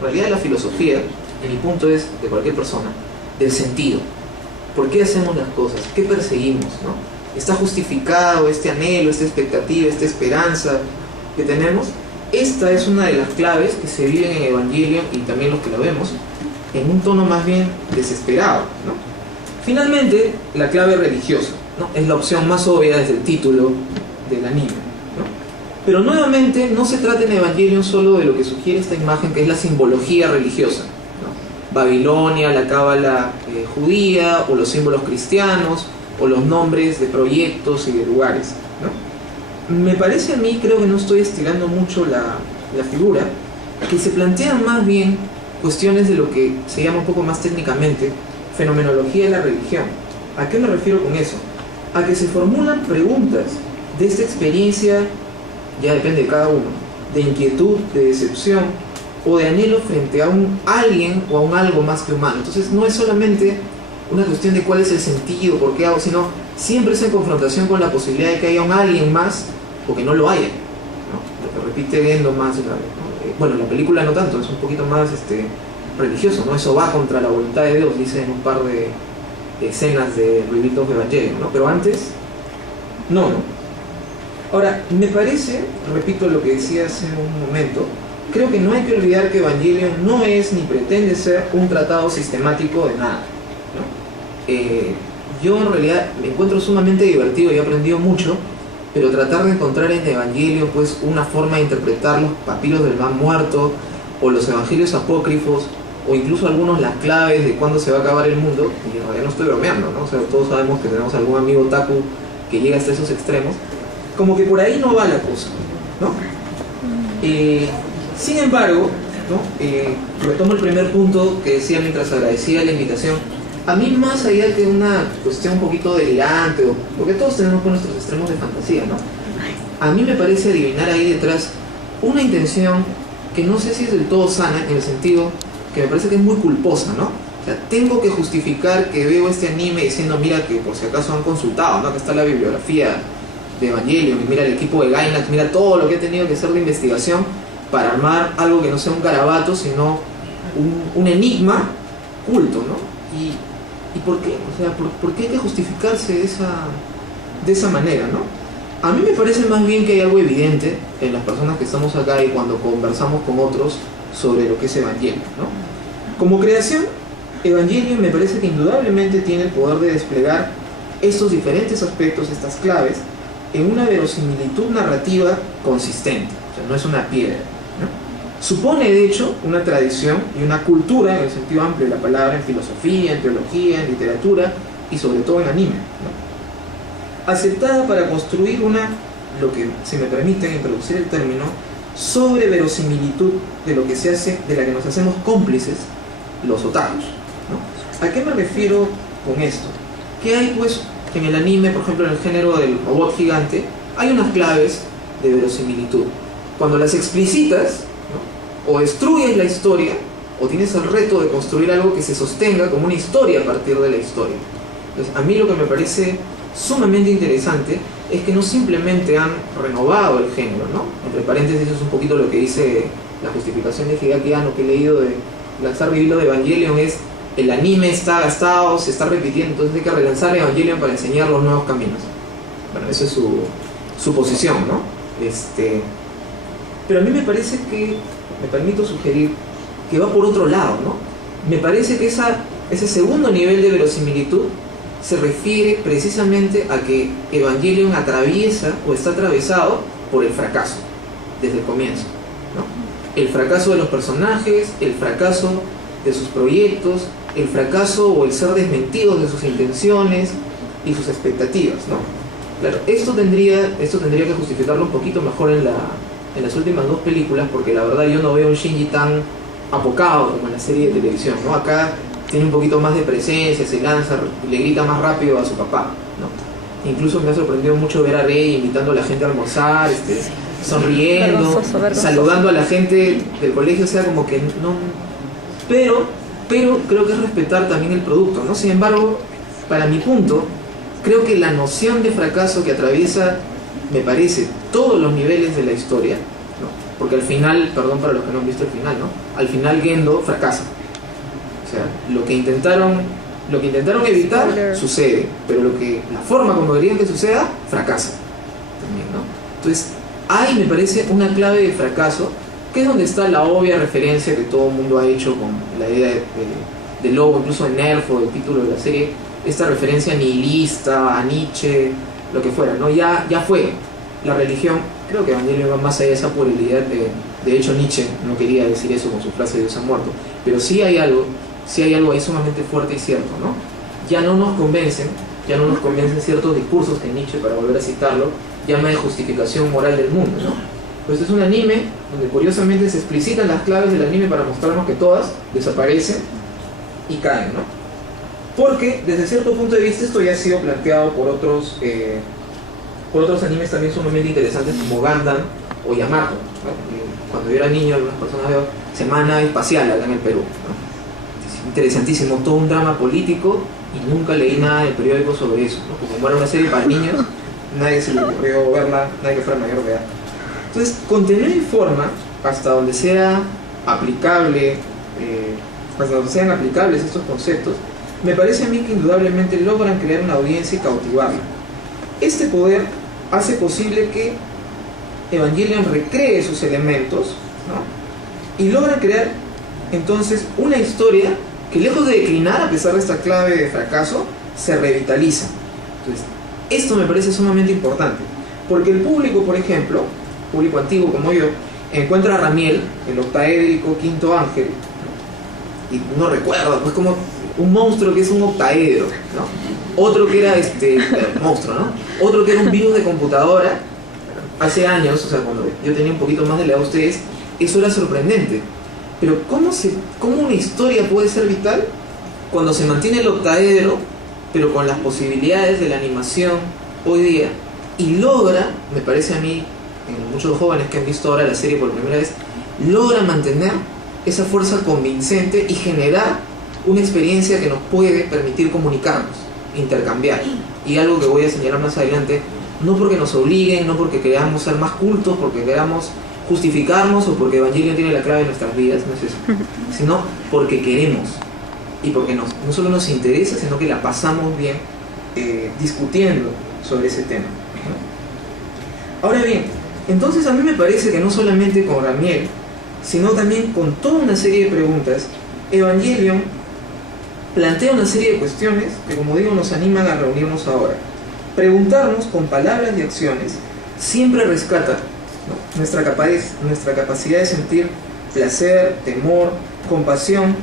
en realidad la filosofía, en mi punto es, de cualquier persona, del sentido. ¿Por qué hacemos las cosas? ¿Qué perseguimos, no? ¿Está justificado este anhelo, esta expectativa, esta esperanza que tenemos? Esta es una de las claves que se viven en Evangelion, y también los que lo vemos, en un tono más bien desesperado, ¿no? Finalmente, la clave religiosa, ¿no? Es la opción más obvia desde el título del anime, ¿no? Pero nuevamente no se trata en Evangelion solo de lo que sugiere esta imagen, que es la simbología religiosa, ¿no? Babilonia, la cábala judía, o los símbolos cristianos, o los nombres de proyectos y de lugares, ¿no? Me parece a mí, creo que no estoy estirando mucho la figura, que se plantean más bien cuestiones de lo que se llama un poco más técnicamente fenomenología de la religión. ¿A qué me refiero con eso? A que se formulan preguntas de esta experiencia, ya depende de cada uno, de inquietud, de decepción o de anhelo frente a un alguien o a un algo más que humano. Entonces no es solamente una cuestión de cuál es el sentido, por qué hago, sino siempre es en confrontación con la posibilidad de que haya un alguien más o que no lo haya, ¿no? Lo que repite Endo más, ¿no? Bueno, la película no tanto, es un poquito más religioso, ¿no? Eso va contra la voluntad de Dios, dice en un par de escenas de Rebuild of Evangelion, ¿no? Pero antes, no. Ahora, me parece, repito lo que decía hace un momento, creo que no hay que olvidar que Evangelion no es ni pretende ser un tratado sistemático de nada, ¿no? Yo en realidad me encuentro sumamente divertido y he aprendido mucho, pero tratar de encontrar en Evangelion pues una forma de interpretar los papiros del mar muerto o los evangelios apócrifos o incluso algunos las claves de cuándo se va a acabar el mundo, y en realidad no estoy bromeando, ¿no? O sea, todos sabemos que tenemos algún amigo otaku que llega hasta esos extremos, como que por ahí no va la cosa, ¿no? Sin embargo, ¿no? Retomo el primer punto que decía mientras agradecía la invitación. A mí, más allá que una cuestión un poquito delirante, porque todos tenemos nuestros extremos de fantasía, ¿no? A mí me parece adivinar ahí detrás una intención que no sé si es del todo sana, en el sentido que me parece que es muy culposa, ¿no? O sea, tengo que justificar que veo este anime diciendo, mira que por si acaso han consultado, ¿no? Que está la bibliografía de Evangelion, y mira el equipo de Gainax, mira todo lo que ha tenido que hacer de investigación para armar algo que no sea un garabato, sino un enigma culto, ¿no? ¿Y por qué? O sea, ¿por qué hay que justificarse de esa manera, ¿no? A mí me parece más bien que hay algo evidente en las personas que estamos acá y cuando conversamos con otros sobre lo que es Evangelion, ¿no? Como creación, Evangelion me parece que indudablemente tiene el poder de desplegar estos diferentes aspectos, estas claves, en una verosimilitud narrativa consistente. O sea, no es una piedra, ¿no? Supone, de hecho, una tradición y una cultura, en el sentido amplio de la palabra, en filosofía, en teología, en literatura y sobre todo en anime, ¿no? Aceptada para construir lo que, si me permiten introducir el término, sobre verosimilitud de lo que se hace, de la que nos hacemos cómplices los otakus, ¿no? ¿A qué me refiero con esto? Que hay, pues, en el anime, por ejemplo, en el género del robot gigante, hay unas claves de verosimilitud. Cuando las explicitas, ¿no? O destruyes la historia, o tienes el reto de construir algo que se sostenga como una historia a partir de la historia. Entonces, a mí lo que me parece sumamente interesante es que no simplemente han renovado el género, ¿no? Entre paréntesis, eso es un poquito lo que dice la justificación de Hideaki Anno que he leído de lanzar Rebuild of Evangelion, es el anime está gastado, se está repitiendo, entonces hay que relanzar Evangelion para enseñar los nuevos caminos. Bueno, esa es su posición, ¿no? Pero a mí me parece que, me permito sugerir, que va por otro lado, ¿no? Me parece que ese segundo nivel de verosimilitud se refiere precisamente a que Evangelion atraviesa o está atravesado por el fracaso desde el comienzo, ¿no? El fracaso de los personajes, el fracaso de sus proyectos, el fracaso o el ser desmentidos de sus intenciones y sus expectativas, ¿no? Claro, esto tendría que justificarlo un poquito mejor en las últimas dos películas, porque la verdad yo no veo un Shinji tan apocado como en la serie de televisión, ¿no? Acá tiene un poquito más de presencia, se lanza, le grita más rápido a su papá, ¿no? Incluso me ha sorprendido mucho ver a Rey invitando a la gente a almorzar, sonriendo, vergonzoso. Saludando a la gente del colegio, o sea, como que no... Pero creo que es respetar también el producto, ¿no? Sin embargo, para mi punto, creo que la noción de fracaso que atraviesa, me parece, todos los niveles de la historia, ¿no? porque al final, perdón para los que no han visto el final, ¿no? Al final Gendo fracasa. O sea, lo que intentaron evitar sucede, pero la forma como querían que suceda, fracasa también, ¿no? Entonces, ahí me parece una clave de fracaso, que es donde está la obvia referencia que todo el mundo ha hecho con la idea de Lobo, incluso en Nerf o el título de la serie, esta referencia nihilista a Nietzsche, lo que fuera, ¿no? Ya fue la religión. Creo que Evangelion va más allá de esa pluralidad. De hecho, Nietzsche no quería decir eso con su frase de Dios ha muerto, pero sí hay algo ahí sumamente fuerte y cierto, ¿no? Ya no nos convencen ciertos discursos que Nietzsche, para volver a citarlo, llama de justificación moral del mundo, ¿no? Pues es un anime donde curiosamente se explicitan las claves del anime para mostrarnos que todas desaparecen y caen, ¿no? Porque desde cierto punto de vista esto ya ha sido planteado por otros animes también sumamente interesantes como Gundam o Yamato, ¿no? Cuando yo era niño, algunas personas veo Semana Espacial acá en el Perú, ¿no? Es interesantísimo, todo un drama político, y nunca leí nada del periódico sobre eso, ¿no? Como era una serie para niños, nadie se le ocurrió verla, nadie que fuera mayor de edad. Entonces, contenido y forma, hasta donde sea aplicable, hasta donde sean aplicables estos conceptos, me parece a mí que indudablemente logran crear una audiencia y cautivarla. Este poder hace posible que Evangelion recree sus elementos, ¿no? Y logra crear entonces una historia que, lejos de declinar a pesar de esta clave de fracaso, se revitaliza. Entonces, esto me parece sumamente importante, porque el público, por ejemplo, público antiguo como yo, encuentra a Ramiel, el octaédrico quinto ángel, y uno recuerda, pues, como un monstruo que es un octaedro, ¿no? Otro que era monstruo, ¿no? Otro que era un virus de computadora. Hace años, o sea, cuando yo tenía un poquito más de la edad de ustedes, eso era sorprendente. Pero ¿cómo una historia puede ser vital cuando se mantiene el octaedro, pero con las posibilidades de la animación hoy día, y logra, me parece a mí, en muchos jóvenes que han visto ahora la serie por primera vez, logra mantener esa fuerza convincente y generar una experiencia que nos puede permitir comunicarnos, intercambiar? Y algo que voy a señalar más adelante, no porque nos obliguen, no porque queramos ser más cultos, porque queramos justificarnos o porque Evangelion tiene la clave de nuestras vidas, no es eso, sino porque queremos y porque no solo nos interesa, sino que la pasamos bien discutiendo sobre ese tema, ¿no? Ahora bien, entonces a mí me parece que no solamente con Ramiel, sino también con toda una serie de preguntas, Evangelion plantea una serie de cuestiones que, como digo, nos animan a reunirnos ahora. Preguntarnos con palabras y acciones siempre rescata, ¿no?, nuestra capacidad de sentir placer, temor, compasión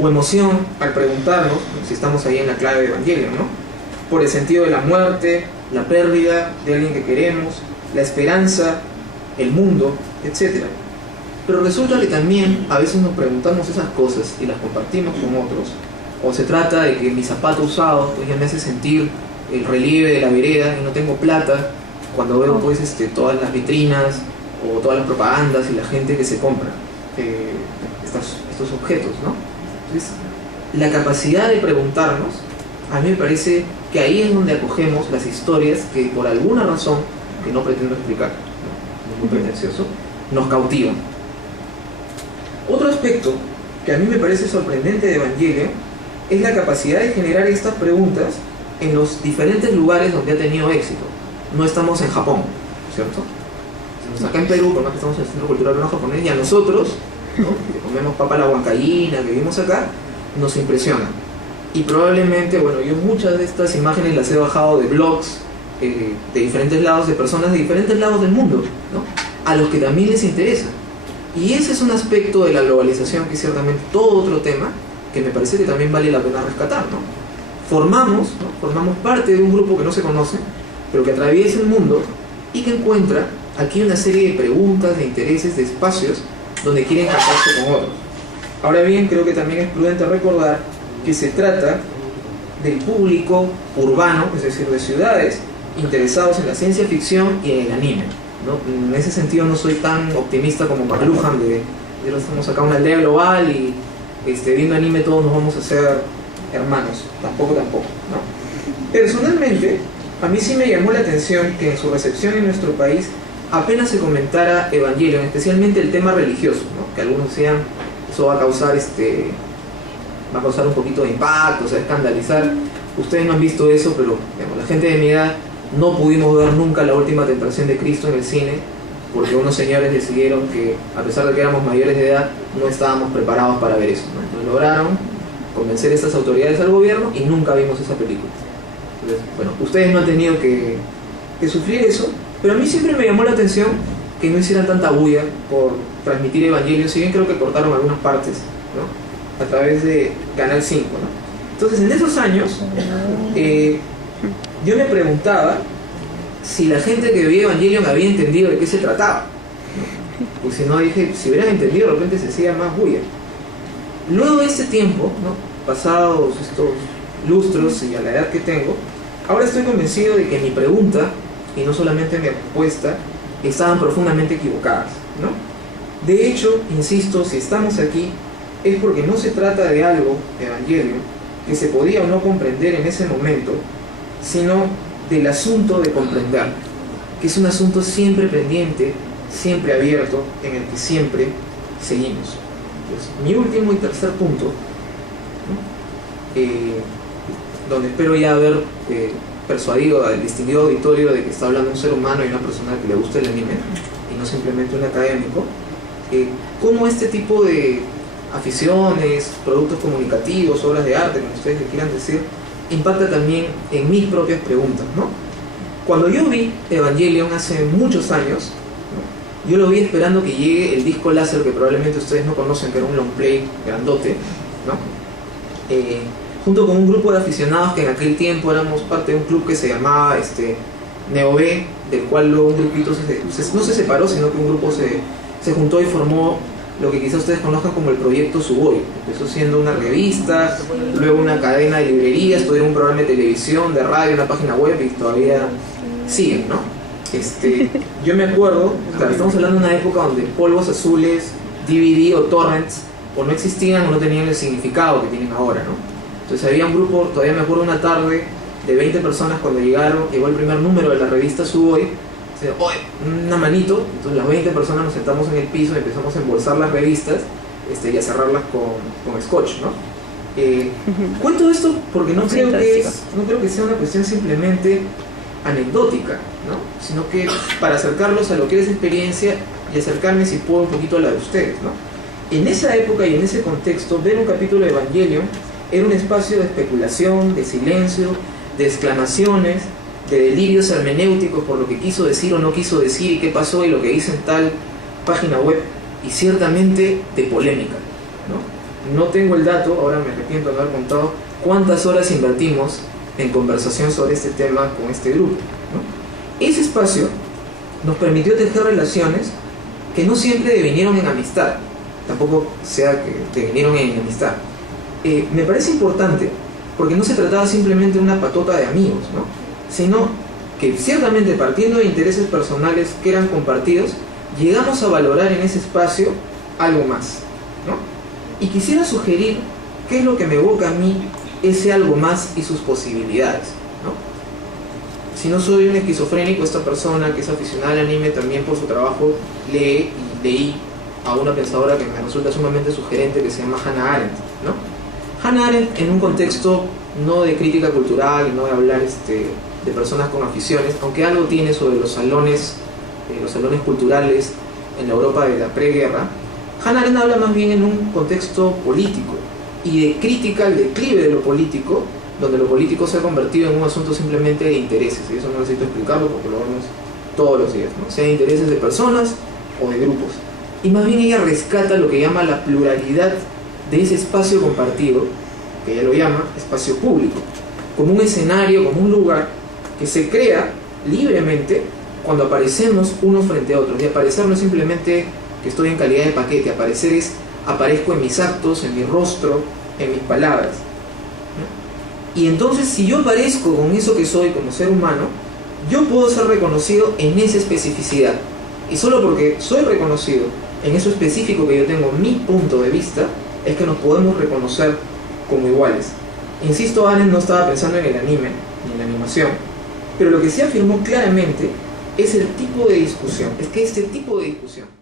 o emoción al preguntarnos, ¿no?, si estamos ahí en la clave de Evangelion, ¿no?, por el sentido de la muerte, la pérdida de alguien que queremos, la esperanza, el mundo, etc. Pero resulta que también a veces nos preguntamos esas cosas y las compartimos con otros, o se trata de que mi zapato usado pues ya me hace sentir el relieve de la vereda y no tengo plata cuando veo pues todas las vitrinas o todas las propagandas y la gente que se compra estos objetos, ¿no? Entonces, la capacidad de preguntarnos, a mí me parece que ahí es donde acogemos las historias que por alguna razón, que no pretendo explicar, ¿no?, es muy pretencioso, nos cautivan. Otro aspecto que a mí me parece sorprendente de Evangelion es la capacidad de generar estas preguntas en los diferentes lugares donde ha tenido éxito. No estamos en Japón, ¿cierto? Estamos acá en Perú, por más que estamos en el Centro Cultural Peruano Japonés, y a nosotros, ¿no?, que comemos papa a la huancaína, que vivimos acá, nos impresiona. Y probablemente, bueno, yo muchas de estas imágenes las he bajado de blogs de diferentes lados, de personas de diferentes lados del mundo, ¿no?, a los que también les interesa. Y ese es un aspecto de la globalización que es ciertamente todo otro tema que me parece que también vale la pena rescatar, ¿no? Formamos parte de un grupo que no se conoce, pero que atraviesa el mundo y que encuentra aquí una serie de preguntas, de intereses, de espacios donde quieren casarse con otros. Ahora bien, creo que también es prudente recordar que se trata del público urbano, es decir, de ciudades, interesados en la ciencia ficción y en el anime, ¿no? En ese sentido no soy tan optimista como McLuhan de estamos acá en una aldea global y viendo anime todos nos vamos a hacer hermanos. Tampoco, ¿no? Personalmente, a mí sí me llamó la atención que en su recepción en nuestro país apenas se comentara Evangelion, especialmente el tema religioso, ¿no? Que algunos decían, eso va a causar un poquito de impacto, o sea, escandalizar. Ustedes no han visto eso, pero digamos, la gente de mi edad no pudimos ver nunca La Última Tentación de Cristo en el cine, porque unos señores decidieron que, a pesar de que éramos mayores de edad, no estábamos preparados para ver eso, ¿no? Entonces lograron convencer a estas autoridades al gobierno y nunca vimos esa película. Entonces, bueno, ustedes no han tenido que sufrir eso, pero a mí siempre me llamó la atención que no hicieran tanta bulla por transmitir Evangelion, si bien creo que cortaron algunas partes, ¿no? A través de Canal 5, ¿no? Entonces, en esos años, yo me preguntaba si la gente que veía Evangelion había entendido de qué se trataba, ¿no? Pues si no, dije, si hubieran entendido, de repente se hacía más bulla. Luego de este tiempo, ¿no? Pasados estos lustros y a la edad que tengo, ahora estoy convencido de que mi pregunta, y no solamente mi respuesta, estaban profundamente equivocadas, ¿no? De hecho, insisto, si estamos aquí, es porque no se trata de algo, Evangelion, que se podía o no comprender en ese momento, sino del asunto de comprender, que es un asunto siempre pendiente, siempre abierto, en el que siempre seguimos. Entonces, mi último y tercer punto, ¿no? Donde espero ya haber persuadido al distinguido auditorio de que está hablando un ser humano y una persona que le gusta el anime, y no simplemente un académico, cómo este tipo de aficiones, productos comunicativos, obras de arte, como ustedes le quieran decir, impacta también en mis propias preguntas, ¿no? Cuando yo vi Evangelion hace muchos años, ¿no? Yo lo vi esperando que llegue el disco láser, que probablemente ustedes no conocen, que era un long play grandote, ¿no? Junto con un grupo de aficionados que en aquel tiempo éramos parte de un club que se llamaba Neo B, del cual luego un grupito no se separó, sino que un grupo se juntó y formó lo que quizás ustedes conozcan como el proyecto Sugoi. Empezó siendo una revista, luego una cadena de librerías, tuvieron un programa de televisión, de radio, una página web, y todavía siguen, ¿no? Yo me acuerdo, claro, estamos hablando de una época donde polvos azules, DVD o torrents o no existían o no tenían el significado que tienen ahora, ¿no? Entonces había un grupo, todavía me acuerdo, una tarde de 20 personas cuando llegó el primer número de la revista Sugoi. Oye, una manito. Entonces las 20 personas nos sentamos en el piso y empezamos a embolsar las revistas y a cerrarlas con scotch, ¿no? Cuento esto porque no creo que sea una cuestión simplemente anecdótica, ¿no? Sino que para acercarlos a lo que es experiencia y acercarme, si puedo, un poquito a la de ustedes, ¿no? En esa época y en ese contexto, ver un capítulo de Evangelion era un espacio de especulación, de silencio, de exclamaciones, de delirios hermenéuticos por lo que quiso decir o no quiso decir y qué pasó y lo que dice en tal página web, y ciertamente de polémica, ¿no? No tengo el dato, ahora me arrepiento de haber contado cuántas horas invertimos en conversación sobre este tema con este grupo, ¿no? Ese espacio nos permitió tejer relaciones que no siempre devinieron en amistad, tampoco sea que devinieron en enemistad. Me parece importante porque no se trataba simplemente de una patota de amigos, ¿no? Sino que ciertamente, partiendo de intereses personales que eran compartidos, llegamos a valorar en ese espacio algo más, ¿no? Y quisiera sugerir qué es lo que me evoca a mí ese algo más y sus posibilidades, ¿no? Si no soy un esquizofrénico, esta persona que es aficionada al anime también por su trabajo lee y leí a una pensadora que me resulta sumamente sugerente, que se llama Hannah Arendt, ¿no? Hannah Arendt, en un contexto no de crítica cultural, no de hablar de personas con aficiones, aunque algo tiene sobre los salones culturales en la Europa de la preguerra, Hannah Arendt habla más bien en un contexto político y de crítica al declive de lo político, donde lo político se ha convertido en un asunto simplemente de intereses, y eso no necesito explicarlo porque lo vemos todos los días, ¿no? Sea de intereses de personas o de grupos. Y más bien ella rescata lo que llama la pluralidad de ese espacio compartido, que ella lo llama espacio público, como un escenario, como un lugar que se crea libremente cuando aparecemos unos frente a otros. Y aparecer no es simplemente que estoy en calidad de paquete, aparecer es aparezco en mis actos, en mi rostro, en mis palabras, ¿no? Y entonces, si yo aparezco con eso que soy como ser humano, yo puedo ser reconocido en esa especificidad, y solo porque soy reconocido en eso específico que yo tengo, mi punto de vista, es que nos podemos reconocer como iguales. Insisto, Arendt no estaba pensando en el anime ni en la animación, pero lo que sí afirmó claramente es el tipo de discusión, es que este tipo de discusión